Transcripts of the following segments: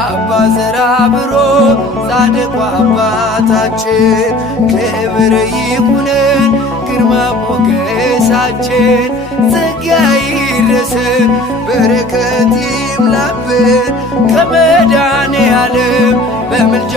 አባ ዘራብሩክ ጻድቁ አባታችን ክብር ይሁነን ግርማ ሞገሳችን ጸጋ ይድረሰን በረከት ይምላብን ከመድኃኔዓለም በምልጃ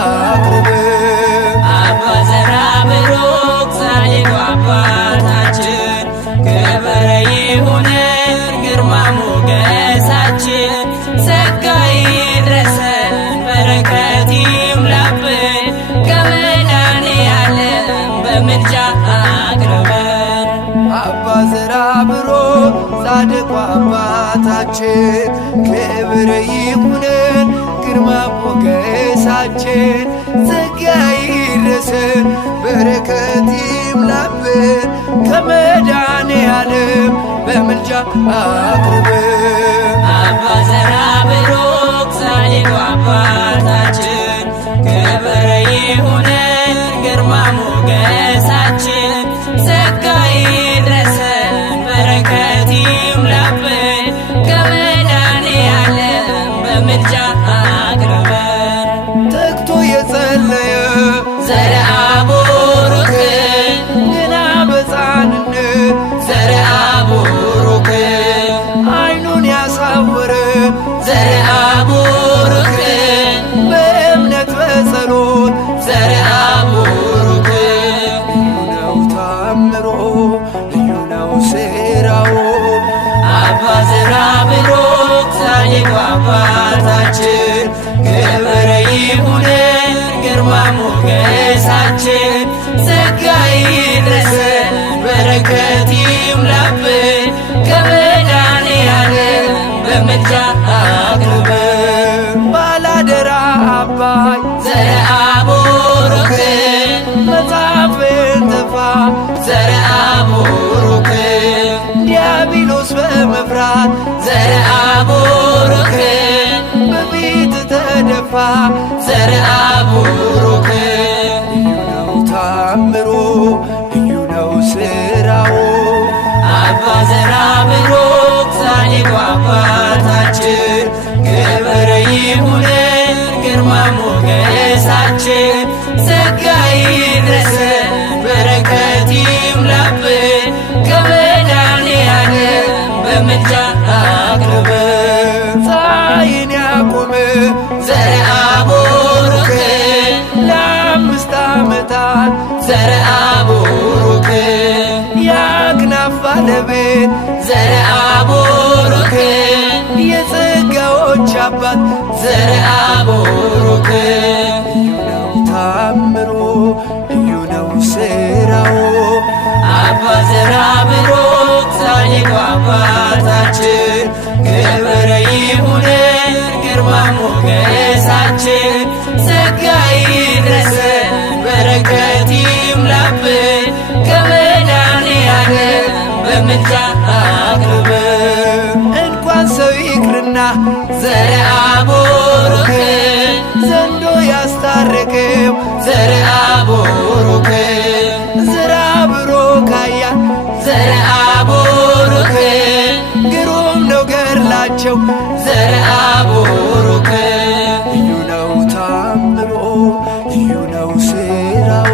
አቅርበን አባ ዘራብሩክ ጻድቁ አባታችን ክብር ይሁነን ግርማ ሞገሳችን ጸጋ ይድረሰን በረከት ይምላብን ከመድኃኔዓለም በምልጃ አቅርበን አባ ዘራብሩክ ጻድቁ አባታችን ክብር ይሁነን ግርማ ሞገሳችን ጸጋ ይድረሰን በረከት ይምላብን ከመድኃኔዓለም በምልጃ አቅርበን አባ ዘራብሩክ ጻድቁ አባታችን ክብር ይሁነን ግርማ ሞገሳችን ጸጋ ይድረሰን በረከት ይምላብን ከመድኃኔዓለም በምልጃ አቅርበን ተግቶ የጸለየ ዘርአቡሩክ ገና በሕፃንነት ዘርአቡሩክ ዓይኑን ያሳወረ ዘርአቡሩክ በእምነት በጸሎት ዘርአቡሩክ ልዩ ነው ታምሮ ልዩ ነው ሥራው አባ ዘራብሩክ ጻድቁ አባታችን ክብር ይሁነን ግርማ ሞገሳችን ጸጋ ይድረሰን በረከት ይምላብን ከመድኃኔዓለም በምልጃ አቅርበን ባላደራ አባይ ዘርአቡሩክ መጽሐፍን ተፋ ዘርአቡሩክ ዲያብሎስ በመፍራት ዘርአቡሩክ በፊት ተደፋ ዘርአቡሩክ ልዩ ነው ታምሮ ልዩ ነው ሥራው አባ ዘራብሩክ ጻድቁ አባታችን ክብር ይሁነን ግርማ ሞገሳችን ጸጋ ይድረሰን በረከት ይምላብን ከመድኃኔዓለም በምልጃ አቅርበን ፀሐይን ያቆመ ዘርአቡሩክ ለ5 ዓመታት ዘርአቡሩክ የአክናፍ ባለቤት ዘርአቡሩክ የጸጋዎች አባት ዘርአቡሩክ ልዩ ነው ታምሮ ልዩ ነው ሥራው አባ ዘራብሩክ ጻድቁ አባታችን ክብር ይሁነን ግርማ ሞገሳችን ጸጋ ይድረሰን በረከት ይምላብን ከመድኃኔዓለም በምልጃ አቅርበን እንኳን ሰው ይቅርና ዘርአቡሩክ ዘንዶ ያስታረቀው ዘርአቡሩክ ዘራብሩክ ኃያል ዘርአቡሩክ ግሩም ነው ገድላቸው ዘርአቡሩክ ልዩ ነው ታምሮ ልዩ ነው ሥራው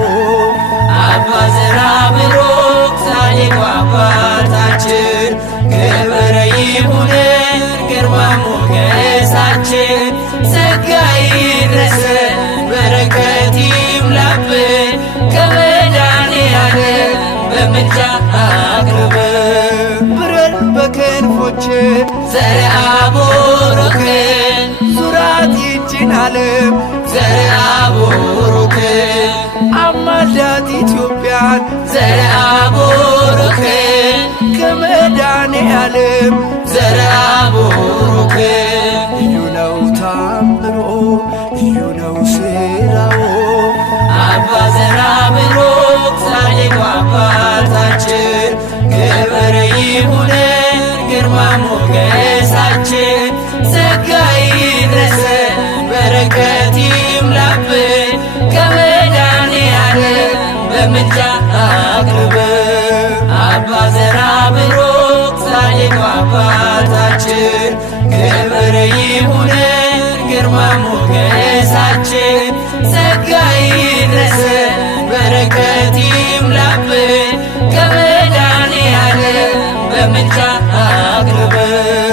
አባ ዘራብሩክ ጻድቁ አባታችን ክብር ይሁነን ግርማ ሞገሳችን ጸጋ ይድረሰን በረከት ይምላብን ከመድኃኔዓለም በምልጃ አቅርበን ብረን በክንፎች ዘርአቡሩክ ዙራት ይችን ዓለም ዘርአቡሩክ አማልዳት ኢትዮጵያን ዘርአቡሩክ ከመድኃኔዓለም ዘርአቡሩክ ልዩ ነው ታምሮ ልዩ ነው ሥራው አባ ዘራብሩክ ጻድቁ አባታችን ክብር ይሁነን ግርማ ሞገሳችን ጸጋ ይድረሰን በረከት ይምላብን ከመድኃኔዓለም በምልጃ አቅርበን አባ ዘራብሩክ ጻድቁ አባታችን ክብር ይሁነን ግርማ ሞገሳችን ጸጋ ይድረሰን በረከት ይምላብን ከመድኃኔዓለም በምልጃ አቅርበን